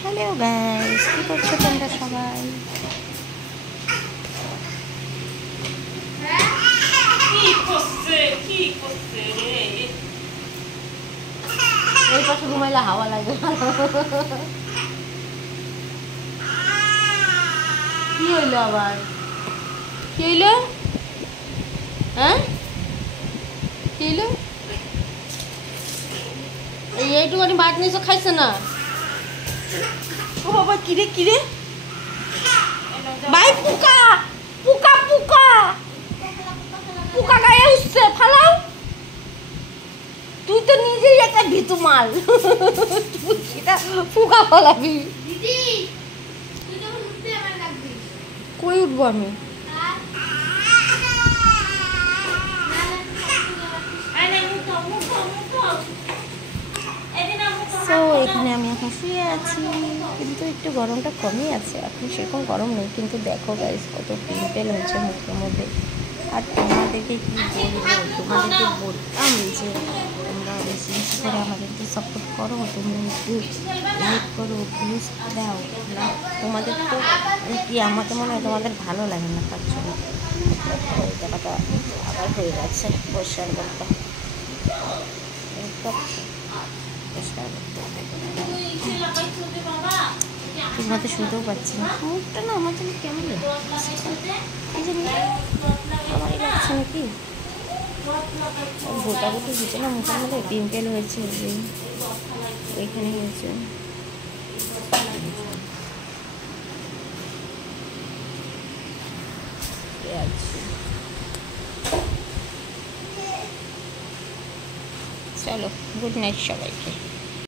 Hello guys, কি করছো তোমরা সবাই? এই পাশে ঘুমাইলে হাওয়া লাগে। কি হইলো আবার? কি হইলো? হ্যাঁ, কি হইলো? এইটুখানি ভাত নিয়েছো, খাইছে না? ও বাবা, কিরে কিরে ভাই, পোকা পোকা পোকা পোকা গায়ে উঠছে, ফালাও। তুই তো নিজেই একটা ভীতু মাল, তুই সেটা পোকা ফলাবি। কই উঠবো আমি? তো এখানে আমি এখন শুয়ে আছি, কিন্তু একটু গরমটা কমই আছে, এখন সেরকম গরম নেই। কিন্তু দেখো গাইস, কত পিম্পল হচ্ছে মুখের মধ্যে। আর তোমাদেরকে কি বলবো, তোমাদেরকে বলতাম যে তোমরা বেশি বেশি করে আমাদেরকে সাপোর্ট করো, তোমরা একটু লাইক করো, ভিউজ দাও। না তোমাদের তো কি, আমাকে মনে হয় তোমাদের ভালো লাগে না, তার জন্য জায়গাটা আবার হয়ে গেছে পরিষ্কার করতে। ঠিক মতো শুনতেও পাচ্ছি না, মুখটা না আমার জন্য কেমন এই জানি, আমারই লাগছে নাকি। গোটা গোটা হয়েছে না মুখের মধ্যে, পিম্পল হয়েছে, ওইখানে হয়েছে। চলো, গুড নাইট সবাইকে।